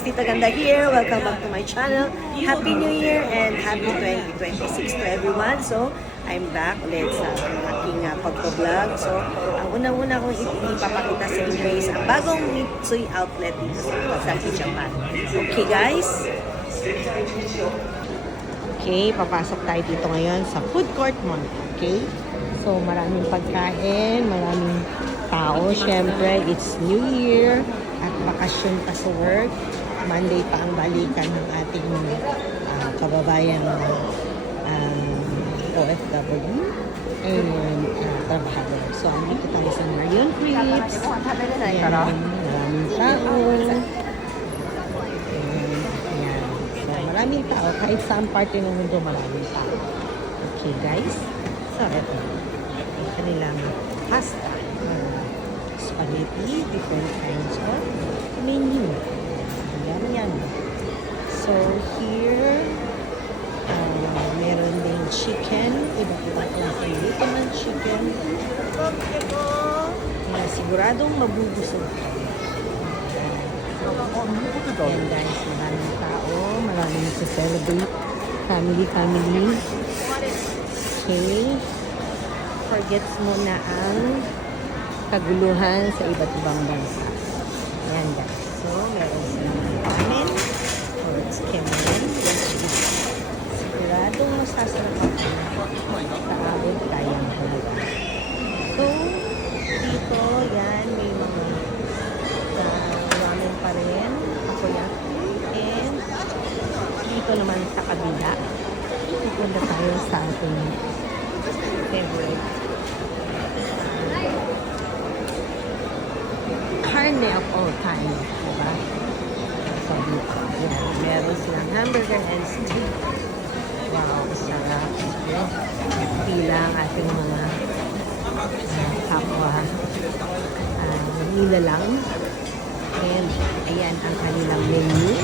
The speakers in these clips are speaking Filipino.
guys, Tita Ganda here. Welcome back to my channel. Happy New Year and Happy 2026 to everyone. So, I'm back ulit sa aking pagpa-vlog. So, ang unang-una kong ipapakita sa inyo is ang bagong Mitsui outlet dito sa Iwasaki, Japan. Okay guys? Okay, papasok tayo dito ngayon sa food court mo. Okay? So, maraming pagkain, maraming tao. Siyempre, it's New Year at bakasyon pa sa work. Monday pa ang balikan ng ating kababayan OFW and trabahador. So, andito tayo sa Marion Crepes. Maraming tao. Ayan. So, maraming tao. Kahit saan parte ng mundo, maraming tao. Okay, guys. So, eto. Kanilang pasta. Spaghetti, different kinds of menu. Yan. So, here, meron ding chicken. Iba-iba klase dito ng chicken. Siguradong mabubusog. Yan guys, maraming tao. Maraming nagsa-celebrate. Family. Okay. Forgets muna ang kaguluhan sa iba't ibang bansa. Ayan guys. So, meron silang ramen or tsukemen, which is siguradong masasarap sa abot kayang halaga. So, dito, yan, may mga ramen pa rin, takoyaki, and dito naman sa kabila, pupunta tayo sa ating favorite carne of all time, diba? So, dito, yan, meron silang hamburger and steak. Wow, sarap. Pila ang ating mga kapwa nilalang. And, ayan ang kanilang menu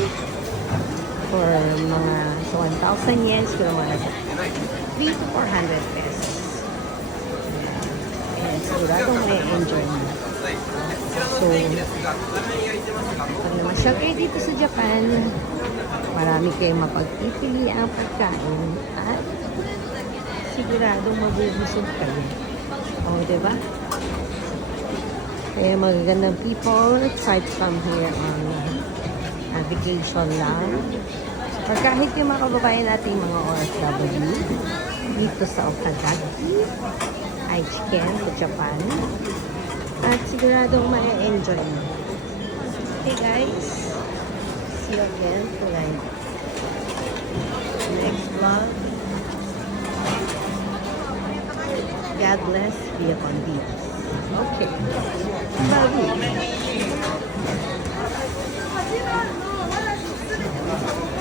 for mga 1,000 yen, pero mga 3 to 400 pesos. And, siguradong may enjoy mo. So, pag namasyal kayo dito sa Japan, marami kayong mapagpipili ang pagkain at siguradong mabubusog kayo. O, diba? Kaya magagandang people try to come here on vacation lang. Or kahit yung mga kababayan natin mga OFW dito sa Okazaki, Aichiken sa Japan. At siguradong ma-enjoy mo. Okay guys, see you again for like next vlog. God bless, be upon thee. Okay. Bye.